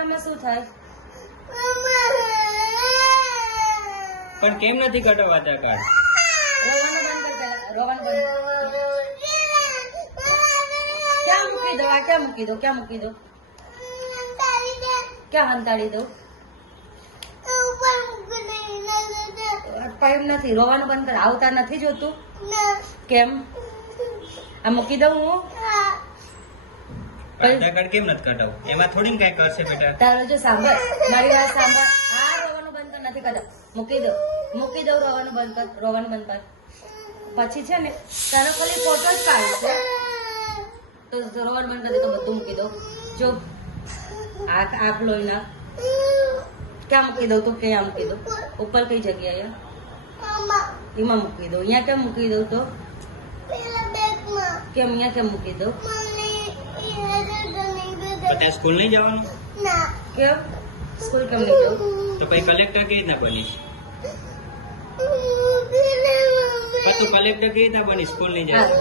કટાવવામાં શું થાય? પણ કેમ નથી કટાવવા આધાર કાર્ડ? રોવાનું બંધ કર પહેલા. રોવાનું બંધ. ક્યાં મૂકી દો? આ ક્યાં મૂકી દો? ક્યાં મૂકી દો? ક્યાં હંતાડી દો? ટાઈમ નથી. રોવાનું બંધ કર. આવતા નથી જોતું? કેમ? આ મૂકી દઉં હું? આધાર કાર્ડ કેમ નથી કટાવું? એમાં થોડી કઈ કરશે બેટા. તારો જો સાંભળ, મારી વાત સાંભળ. આ રોવાનું બંધ કર. નથી કરતા. મૂકી દો. મૂકી દઉં. રોવાનું બંધ કર. રોવાનું બંધ કર. પછી છે ને તારો ખાલી ફોટો જ પાડશે તો રોવાનું બંધ કરી દે તો બધું મૂકી દઉં. જો આંખ લોહી નાખ. ક્યાં મૂકી દઉં? તો ક્યાં મૂકી દઉં? ઉપર કઈ જગ્યાએ? એમાં મૂકી દઉં. અહીંયા કેમ મૂકી દઉં? તો કેમ અહીંયા કેમ મૂકી દઉં? તો ત્યાં સ્કૂલ નહીં જવાનું? કેમ સ્કૂલ કેમ નહીં જવું? તો પછી કલેક્ટર કેવી રીતના બનીશ? તું કલેક્ટર કેવી રીતના બનીશ સ્કૂલ નહીં જાય?